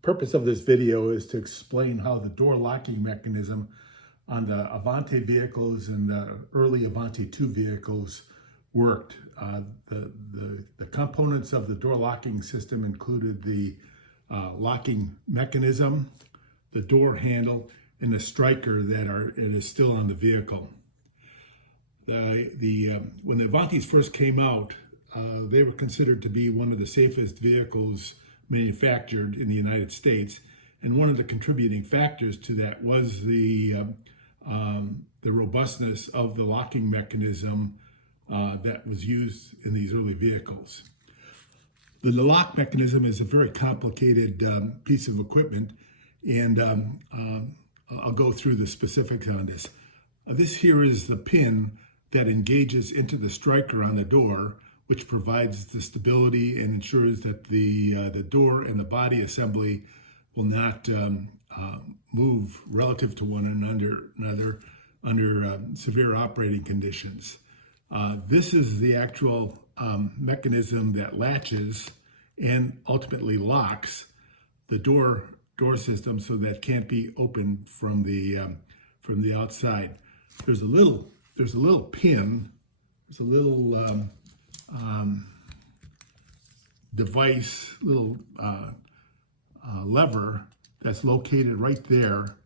The purpose of this video is to explain how the door locking mechanism on the Avanti vehicles and the early Avanti II vehicles worked. The components of the door locking system included the locking mechanism, the door handle, and the striker that is still on the vehicle. When the Avantis first came out, they were considered to be one of the safest vehicles manufactured in the United States, and one of the contributing factors to that was the robustness of the locking mechanism that was used in these early vehicles. The lock mechanism is a very complicated piece of equipment, and I'll go through the specifics on this. This here is the pin that engages into the striker on the door, which provides the stability and ensures that the door and the body assembly will not move relative to one another under severe operating conditions. This is the actual mechanism that latches and ultimately locks the door system so that it can't be opened from the outside. There's a little pin. There's a little device, little lever that's located right there,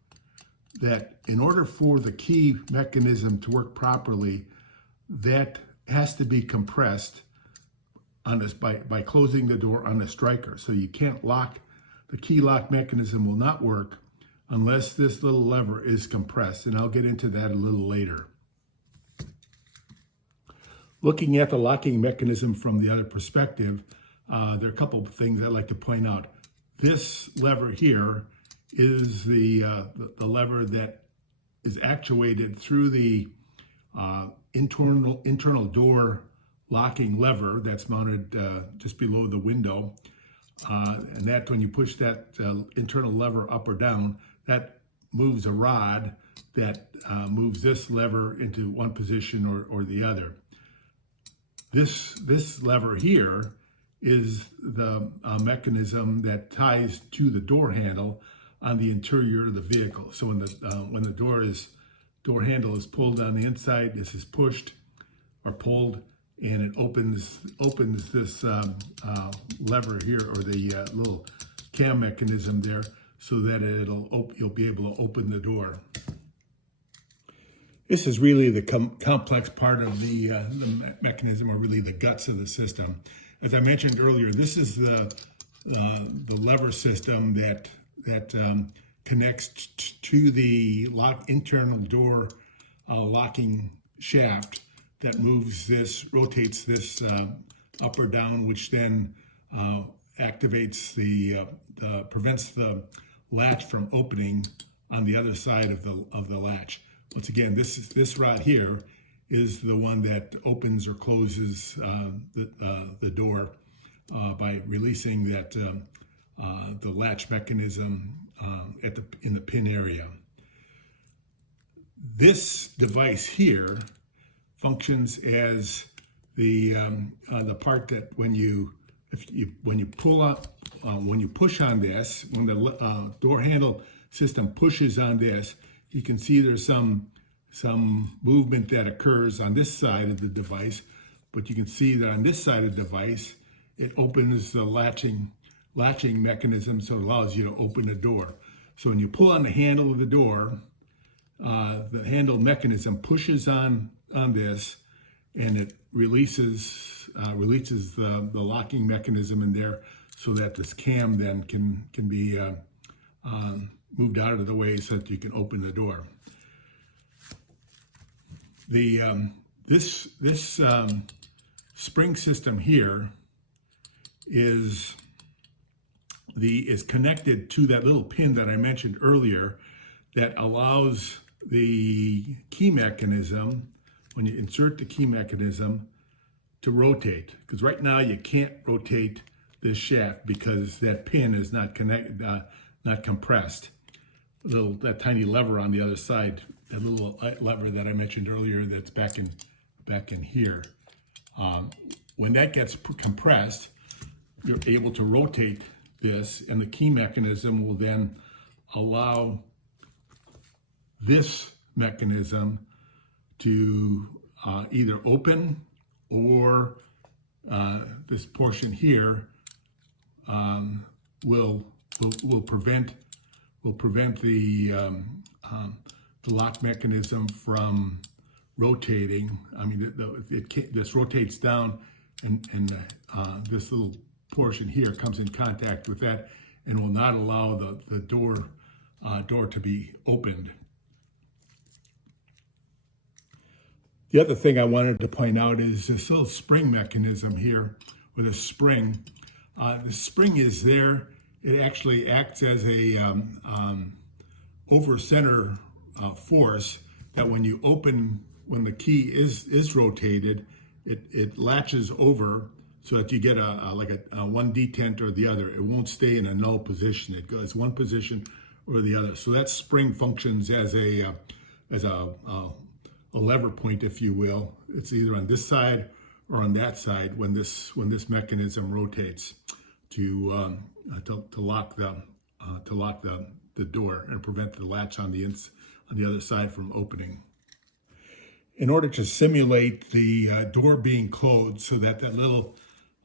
that in order for the key mechanism to work properly, that has to be compressed on this by closing the door on the striker. So you can't lock, the key lock mechanism will not work unless this little lever is compressed, and I'll get into that a little later. Looking at the locking mechanism from the other perspective, there are a couple of things I'd like to point out. This lever here is the lever that is actuated through the internal door locking lever that's mounted just below the window. And that, when you push that internal lever up or down, that moves a rod that moves this lever into one position or the other. This lever here is the mechanism that ties to the door handle on the interior of the vehicle. So when the door handle is pulled on the inside, this is pushed or pulled, and it opens this lever here, or the little cam mechanism there, so that you'll be able to open the door. This is really the complex part of the mechanism, or really the guts of the system. As I mentioned earlier, this is the lever system that connects to the internal door locking shaft that rotates this up or down, which then activates prevents the latch from opening on the other side of the latch. Once again, this rod here is the one that opens or closes the door by releasing the latch mechanism in the pin area. This device here functions as the part that when you push on this, when the door handle system pushes on this, you can see there's some movement that occurs on this side of the device, but you can see that on this side of the device, it opens the latching mechanism, so it allows you to open the door. So when you pull on the handle of the door, the handle mechanism pushes on this, and it releases the locking mechanism in there, so that this cam then can be moved out of the way so that you can open the door. This spring system here is connected to that little pin that I mentioned earlier, that allows the key mechanism, when you insert the key mechanism, to rotate. Because right now you can't rotate this shaft because that pin is not compressed. That tiny lever on the other side, that little lever that I mentioned earlier, that's back in here. When that gets compressed, you're able to rotate this, and the key mechanism will then allow this mechanism to either open, or this portion here will prevent the lock mechanism from rotating. I mean, this rotates down, and this little portion here comes in contact with that and will not allow the door to be opened. The other thing I wanted to point out is this little spring mechanism here, with a spring. The spring is there. It actually acts as a over center force that when you open, when the key is rotated, it latches over so that you get a one detent or the other. It won't stay in a null position. It goes one position or the other. So that spring functions as a lever point, if you will. It's either on this side or on that side when this mechanism rotates to lock the door and prevent the latch on the other side from opening. In order to simulate the door being closed so that little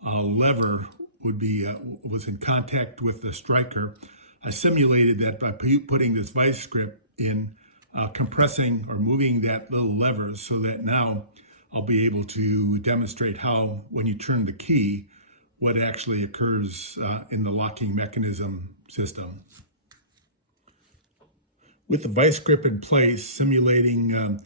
lever was in contact with the striker, I simulated that by putting this vice grip in, compressing or moving that little lever, so that now I'll be able to demonstrate how, when you turn the key, what actually occurs in the locking mechanism system. With the vice grip in place, simulating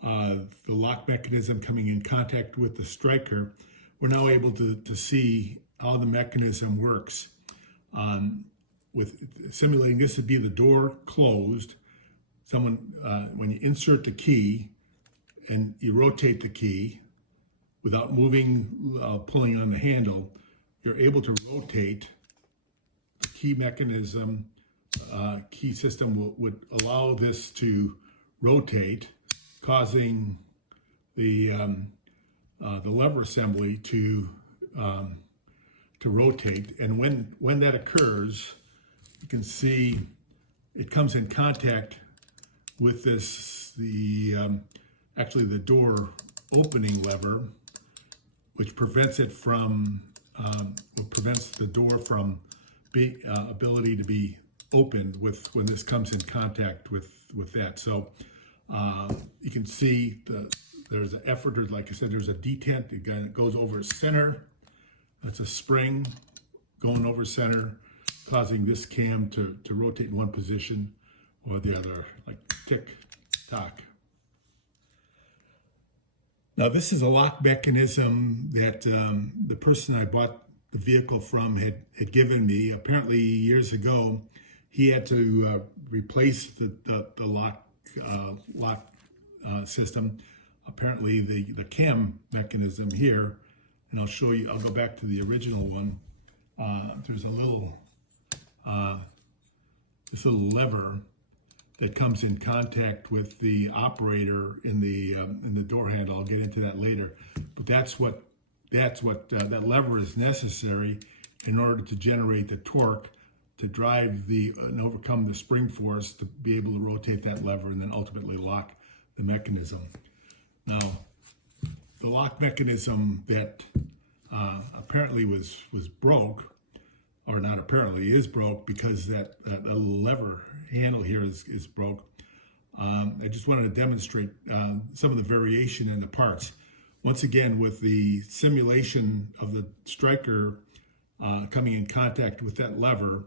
the lock mechanism coming in contact with the striker, we're now able to see how the mechanism works. With simulating, this would be the door closed. When you insert the key and you rotate the key without moving, pulling on the handle, you're able to rotate the key mechanism. Key system would allow this to rotate, causing the lever assembly to rotate. And when that occurs, you can see it comes in contact with actually the door opening lever, which prevents it from prevents the door from being ability to be opened when this comes in contact with that. So you can see there's an effort, or like I said, there's a detent. It goes over center. That's a spring going over center, causing this cam to rotate in one position or the other, like tick tock. Now, this is a lock mechanism that the person I bought the vehicle from had given me. Apparently, years ago, he had to replace the lock system. Apparently, the cam mechanism here, and I'll show you. I'll go back to the original one. There's a little this little lever that comes in contact with the operator in the door handle. I'll get into that later, but that's what that lever is necessary in order to generate the torque to drive and overcome the spring force to be able to rotate that lever and then ultimately lock the mechanism. Now, the lock mechanism that apparently was broke, or not apparently, is broke because that little lever handle here is broke. I just wanted to demonstrate some of the variation in the parts. Once again, with the simulation of the striker coming in contact with that lever,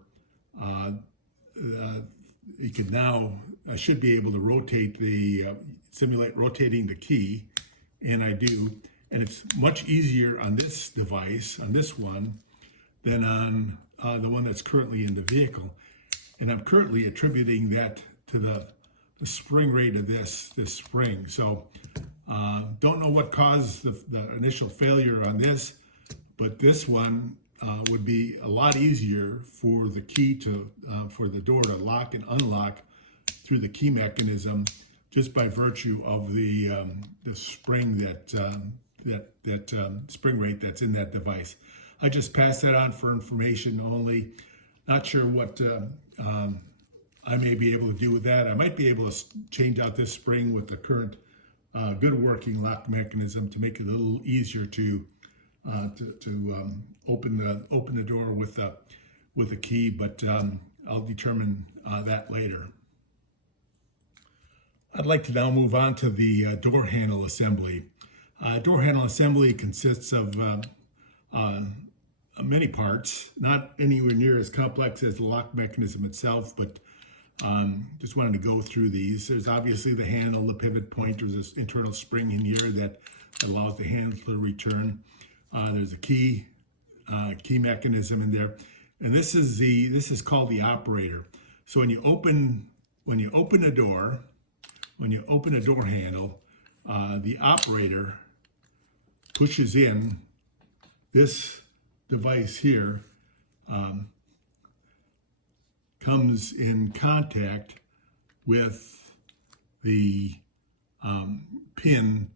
you could now, I should be able to rotate simulate rotating the key, and I do. And it's much easier on this device, on this one, than on the one that's currently in the vehicle. And I'm currently attributing that to the spring rate of this spring. So don't know what caused the initial failure on this, but this one would be a lot easier for the key for the door to lock and unlock through the key mechanism, just by virtue of the spring that spring rate that's in that device. I just pass that on for information only. Not sure what I may be able to do with that. I might be able to change out this spring with the current good working lock mechanism to make it a little easier to open the door with a key, but I'll determine that later. I'd like to now move on to the door handle assembly. Door handle assembly consists of many parts, not anywhere near as complex as the lock mechanism itself, but just wanted to go through these. There's obviously the handle, the pivot point. There's this internal spring in here that allows the handle to return. There's a key mechanism in there, and this is called the operator. So when you open a door, when you open a door handle, the operator pushes in this device here, comes in contact with the pin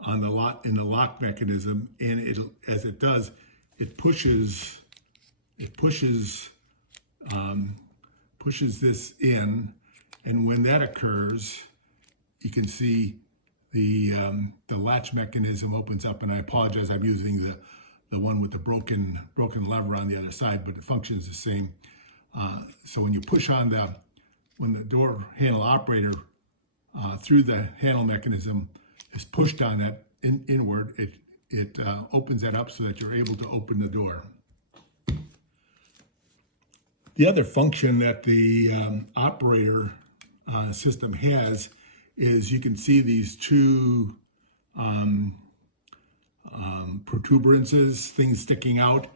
on the lock in the lock mechanism, and as it does, it pushes this in, and when that occurs, you can see the latch mechanism opens up. And I apologize, I'm using the one with the broken lever on the other side, but it functions the same. So when you push on when the door handle operator through the handle mechanism is pushed on that inward, it opens that up so that you're able to open the door. The other function that the operator system has is you can see these two protuberances, things sticking out,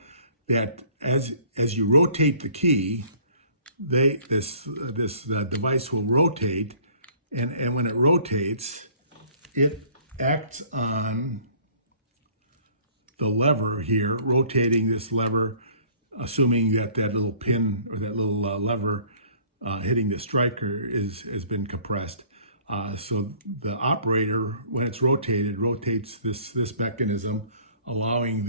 that as you rotate the key, this device will rotate, and when it rotates, it acts on the lever here, rotating this lever, assuming that little pin or that little lever hitting the striker has been compressed. So the operator, when it's rotated, rotates this mechanism, allowing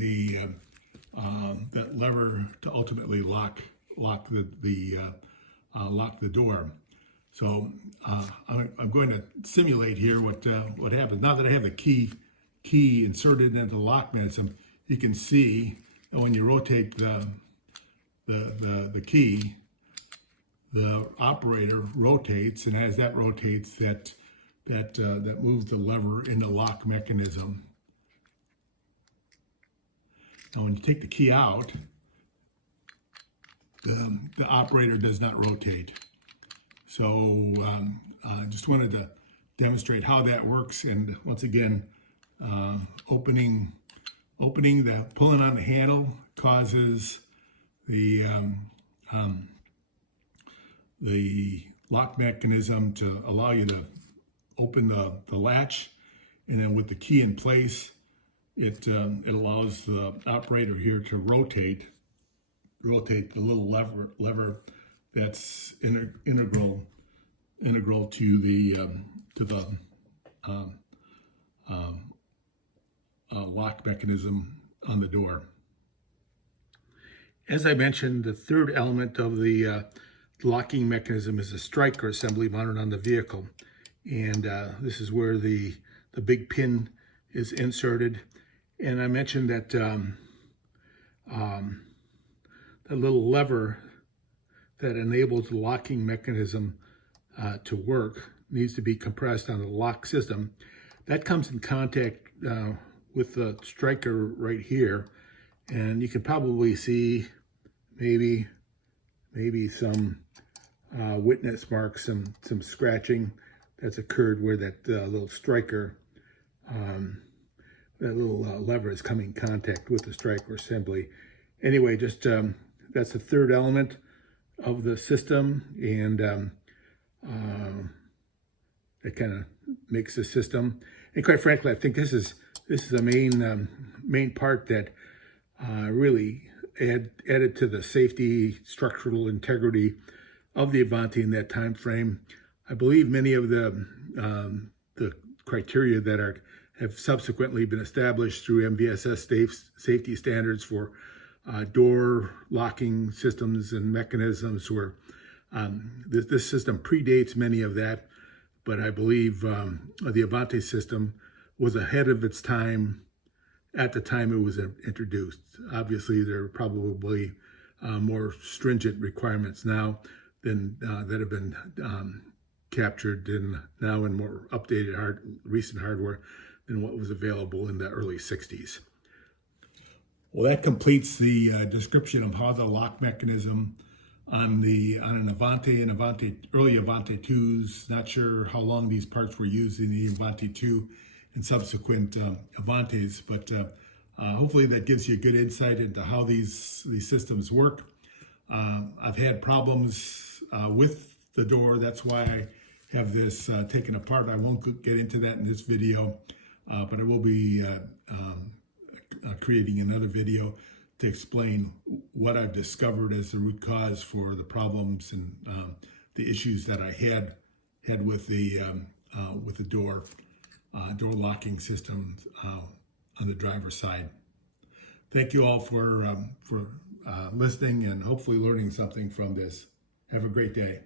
that lever to ultimately lock the door. So I'm going to simulate here what happens. Now that I have the key inserted into the lock mechanism, you can see that when you rotate the key, the operator rotates, and as that rotates, that moves the lever in the lock mechanism. Now, when you take the key out, the operator does not rotate. So I just wanted to demonstrate how that works. And once again, pulling on the handle causes the lock mechanism to allow you to open the latch, and then with the key in place, it allows the operator here to rotate the little lever that's integral to the lock mechanism on the door. As I mentioned, the third element of the locking mechanism is a striker assembly mounted on the vehicle, and this is where the big pin is inserted. And I mentioned that the little lever that enables the locking mechanism to work needs to be compressed on the lock system. That comes in contact with the striker right here, and you can probably see maybe some witness marks, some scratching that's occurred where that little striker, that little lever is coming in contact with the striker assembly. Anyway, just that's the third element of the system, and it kind of makes the system. And quite frankly, I think this is the main part that really added to the safety, structural integrity of the Avanti in that time frame. I believe many of the criteria that have subsequently been established through MVSS safety standards for door locking systems and mechanisms were, this system predates many of that, but I believe the Avanti system was ahead of its time at the time it was introduced. Obviously, there are probably more stringent requirements now than that have been captured now in more updated recent hardware than what was available in the early 60s. Well, that completes the description of how the lock mechanism on an Avanti and early Avanti IIs. Not sure how long these parts were used in the Avanti II and subsequent Avantis, but hopefully that gives you a good insight into how these systems work. I've had problems with the door. That's why I have this taken apart. I won't get into that in this video, but I will be creating another video to explain what I've discovered as the root cause for the problems and the issues that I had with the door locking system on the driver's side. Thank you all for listening and hopefully learning something from this. Have a great day.